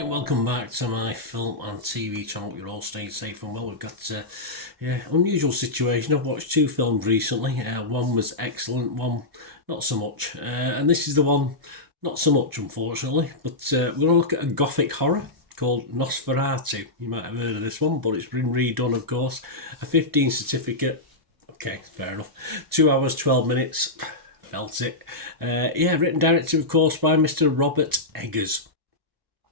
Welcome back to my film and TV channel. You're all staying safe and well. We've got unusual situation. I've watched two films recently. One was excellent, one not so much. And this is the one not so much, unfortunately. But we're going to look at a gothic horror called Nosferatu. You might have heard of this one, but it's been redone, of course. A 15 certificate. Okay, fair enough. 2 hours, 12 minutes. Felt it. Written and directed, of course, by Mr. Robert Eggers.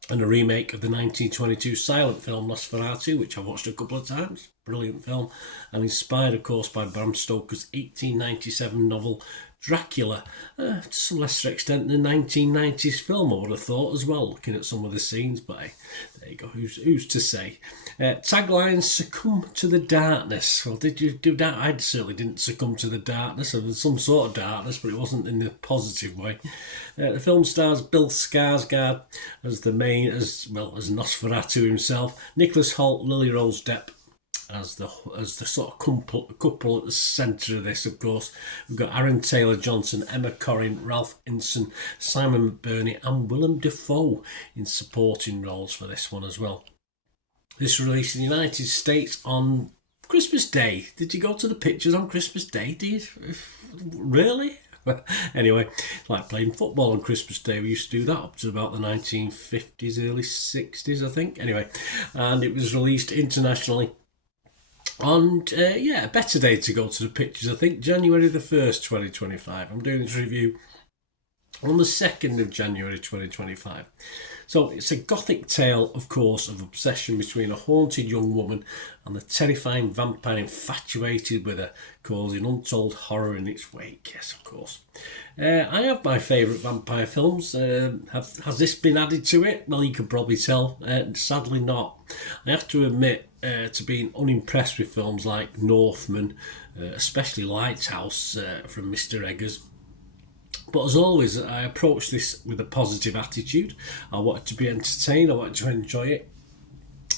And a remake of the 1922 silent film Nosferatu, which I've watched a couple of times. Brilliant film. And inspired, of course, by Bram Stoker's 1897 novel Dracula. To some lesser extent, the 1990s film, I would have thought as well, looking at some of the scenes. But hey, there you go, who's to say? Tagline, succumb to the darkness. Well, did you do that? I certainly didn't succumb to the darkness. There was some sort of darkness, but it wasn't in the positive way. The film stars Bill Skarsgård as the main, as well as Nosferatu himself. Nicholas Hoult, Lily Rose Depp as the sort of couple at the centre of this, of course. We've got Aaron Taylor-Johnson, Emma Corrin, Ralph Inson, Simon McBurney and Willem Defoe in supporting roles for this one as well. This was released in the United States on Christmas Day. Did you go to the pictures on Christmas Day? Did you? Really? Anyway, like playing football on Christmas Day. We used to do that up to about the 1950s, early 60s, I think. Anyway, and it was released internationally on, a better day to go to the pictures, I think, January the 1st, 2025. I'm doing this review on the 2nd of January 2025. So it's a gothic tale, of course, of obsession between a haunted young woman and the terrifying vampire infatuated with her, causing untold horror in its wake. Yes, of course. I have my favourite vampire films. Has this been added to it? Well, you can probably tell. Sadly not. I have to admit to being unimpressed with films like Northman, especially Lighthouse from Mr. Eggers. But as always, I approach this with a positive attitude. I want it to be entertained, I want to enjoy it.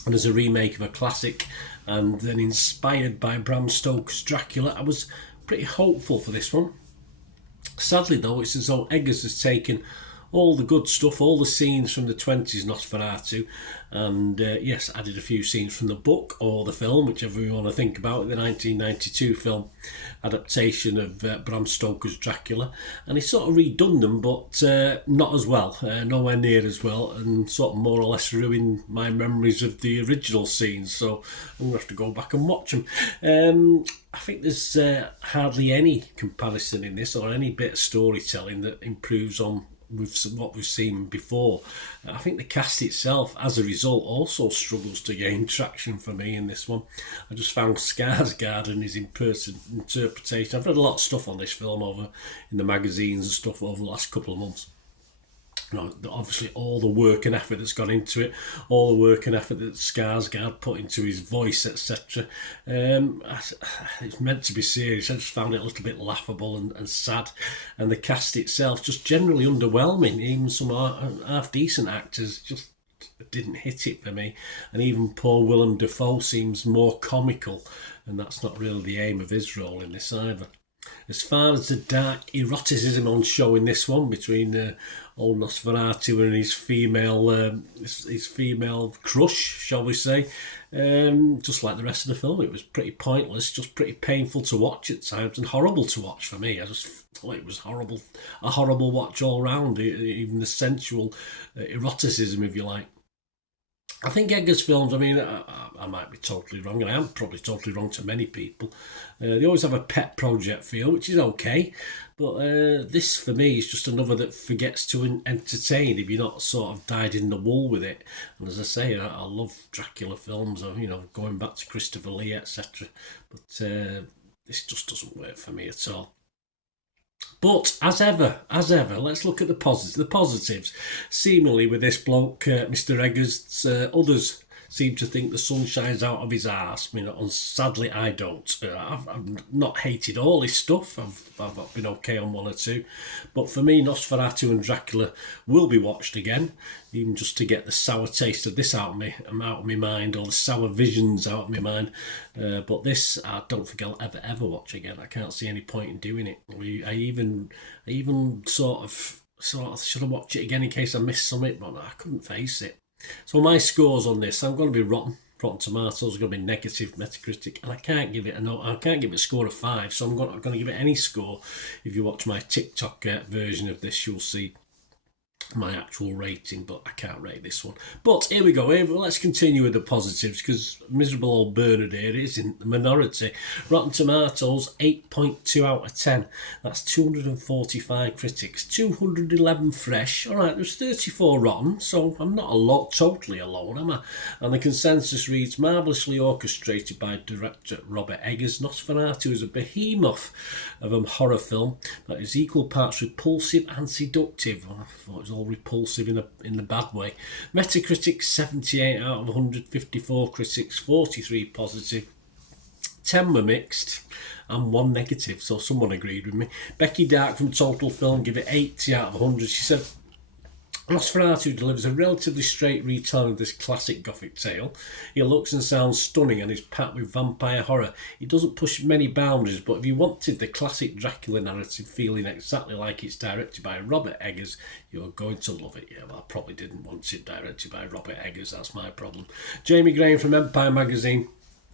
And as a remake of a classic and then inspired by Bram Stoker's Dracula, I was pretty hopeful for this one. Sadly though, it's as though Eggers has taken all the good stuff, all the scenes from the 20s Nosferatu, and added a few scenes from the book or the film, whichever you want to think about, the 1992 film adaptation of Bram Stoker's Dracula, and he's sort of redone them, but not as well, nowhere near as well, and sort of more or less ruined my memories of the original scenes, so I'm going to have to go back and watch them. I think there's hardly any comparison in this, or any bit of storytelling that improves on with what we've seen before. I think the cast itself, as a result, also struggles to gain traction for me in this one. I just found Skarsgård and his interpretation. I've read a lot of stuff on this film over in the magazines and stuff over the last couple of months. Obviously all the work and effort that's gone into it, all the work and effort that Skarsgård put into his voice, etc. It's meant to be serious. I just found it a little bit laughable and sad, and the cast itself just generally underwhelming. Even some half decent actors just didn't hit it for me, and even poor Willem Defoe seems more comical, and that's not really the aim of his role in this either. As far as the dark eroticism on show in this one between old Nosferatu and his female crush, shall we say, just like the rest of the film, it was pretty pointless, just pretty painful to watch at times, and horrible to watch for me. I just thought it was a horrible watch all round, even the sensual eroticism, if you like. I think Eggers' films, I mean, I might be totally wrong, and I am probably totally wrong to many people. They always have a pet project feel, which is okay, but this, for me, is just another that forgets to entertain if you're not sort of dyed in the wool with it. And as I say, I love Dracula films, or, going back to Christopher Lee, etc. But this just doesn't work for me at all. But as ever, let's look at the positives. Seemingly with this bloke, Mr. Eggers, others seem to think the sun shines out of his arse. You know, and sadly I don't. I've not hated all his stuff. I've been okay on one or two, but for me, Nosferatu and Dracula will be watched again, even just to get the sour taste of this out of my mind, or the sour visions out of my mind. But this, I don't think I'll ever watch again. I can't see any point in doing it. I even sort of should I watch it again in case I miss something, but I couldn't face it. So my scores on this, I'm going to be Rotten Tomatoes are going to be negative, Metacritic, and I can't give it a score of 5. So I'm going to give it any score. If you watch my TikTok version of this, you'll see my actual rating, but I can't rate this one. But here we go. Let's continue with the positives, because miserable old Bernard here is in the minority. Rotten Tomatoes, 8.2 out of 10. That's 245 critics, 211 fresh. All right, there's 34 rotten, so I'm not totally alone, am I? And the consensus reads, marvellously orchestrated by director Robert Eggers, Nosferatu is a behemoth of a horror film that is equal parts repulsive and seductive. I thought it was all repulsive in the bad way. Metacritic 78 out of 154 critics, 43 positive, 10 were mixed and 1 negative, so someone agreed with me. Becky Dark from Total Film give it 80 out of 100. She said, Nosferatu delivers a relatively straight retelling of this classic gothic tale. It looks and sounds stunning and is packed with vampire horror. It doesn't push many boundaries, but if you wanted the classic Dracula narrative feeling exactly like it's directed by Robert Eggers, you're going to love it. Yeah, well, I probably didn't want it directed by Robert Eggers, that's my problem. Jamie Graham from Empire Magazine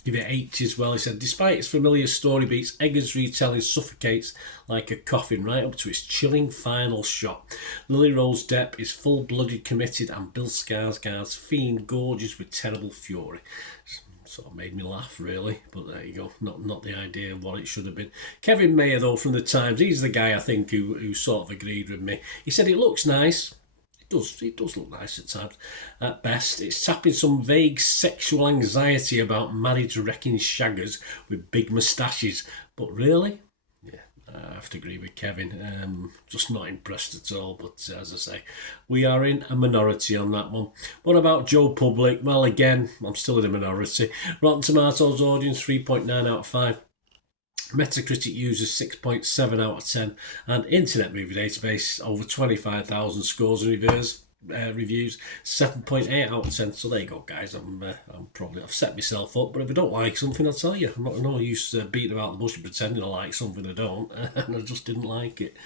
give it 80 as well. He said, despite its familiar story beats, Eggers' retelling suffocates like a coffin right up to its chilling final shot. Lily Rose Depp is full-blooded, committed, and Bill Skarsgård's fiend gorgeous with terrible fury. Sort of made me laugh, really, but there you go. Not the idea of what it should have been. Kevin Mayer, though, from The Times, he's the guy I think who sort of agreed with me. He said it looks nice. It does look nice at times. At best, it's tapping some vague sexual anxiety about married wrecking shaggers with big moustaches. But really, yeah, I have to agree with Kevin. Just not impressed at all. But as I say, we are in a minority on that one. What about Joe Public? Well, again, I'm still in a minority. Rotten Tomatoes audience 3.9 out of 5. Metacritic users 6.7 out of 10, and Internet Movie Database over 25,000 scores and reviews 7.8 out of 10. So there you go, guys. I've set myself up, but if I don't like something, I'll tell you. I'm not no use beating about the bush and pretending I like something I don't, and I just didn't like it.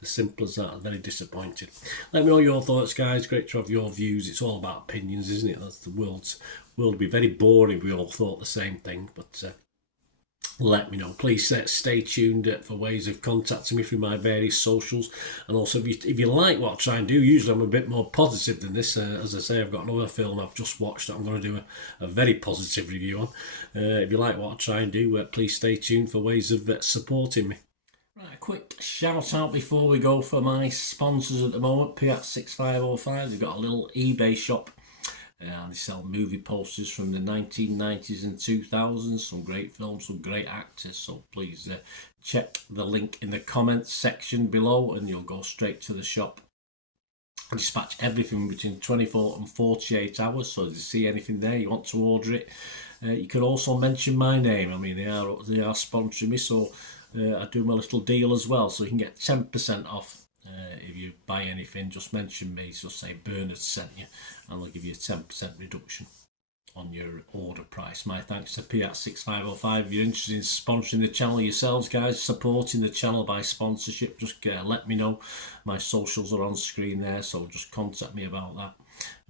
As simple as that. I'm very disappointed. Let me know your thoughts, guys. Great to have your views. It's all about opinions, isn't it? That's the world would be very boring if we all thought the same thing, but let me know. Please stay tuned for ways of contacting me through my various socials. And also, if you like what I try and do, usually I'm a bit more positive than this. As I say, I've got another film I've just watched that I'm going to do a very positive review on. If you like what I try and do, please stay tuned for ways of supporting me. Right, a quick shout out before we go for my sponsors at the moment. Piat6505, they've got a little eBay shop. They sell movie posters from the 1990s and 2000s, some great films, some great actors, so please check the link in the comments section below and you'll go straight to the shop. I dispatch everything between 24 and 48 hours, so if you see anything there, you want to order it, you can also mention my name. I mean, they are sponsoring me, so I do my little deal as well, so you can get 10% off. If you buy anything, just mention me, just say Bernard sent you, and they'll give you a 10% reduction on your order price. My thanks to Piat6505. If you're interested in sponsoring the channel yourselves, guys, supporting the channel by sponsorship, just let me know. My socials are on screen there, so just contact me about that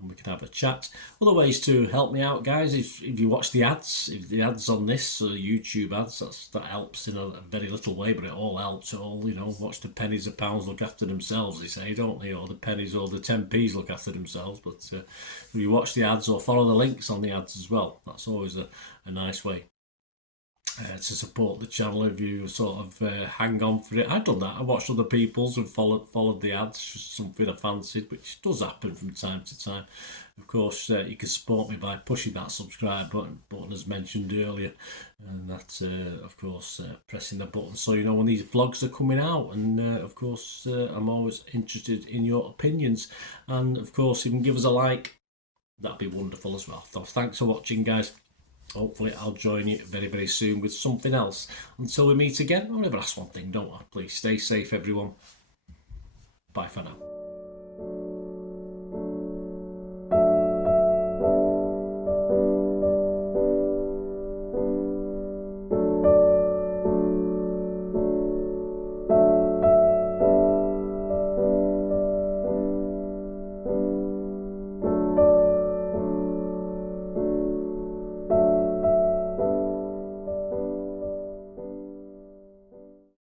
and we can have a chat. Other ways to help me out, guys, if you watch the ads, if the ads on this YouTube ads, that helps in a very little way, but it all helps. It all, watch the pennies and pounds look after themselves, they say, don't they? Or the pennies or the 10p's look after themselves. But if you watch the ads or follow the links on the ads as well, that's always a nice way to support the channel. If you sort of hang on for it. I've done that. I watched other people's and followed the ads, just something I fancied, which does happen from time to time. Of course, you can support me by pushing that subscribe button as mentioned earlier, and that of course pressing the button so you know when these vlogs are coming out. And of course I'm always interested in your opinions, and of course you can give us a like that'd be wonderful as well. So thanks for watching, guys. Hopefully I'll join you very, very soon with something else. Until we meet again, I'll never ask one thing, don't I? Please stay safe, everyone. Bye for now.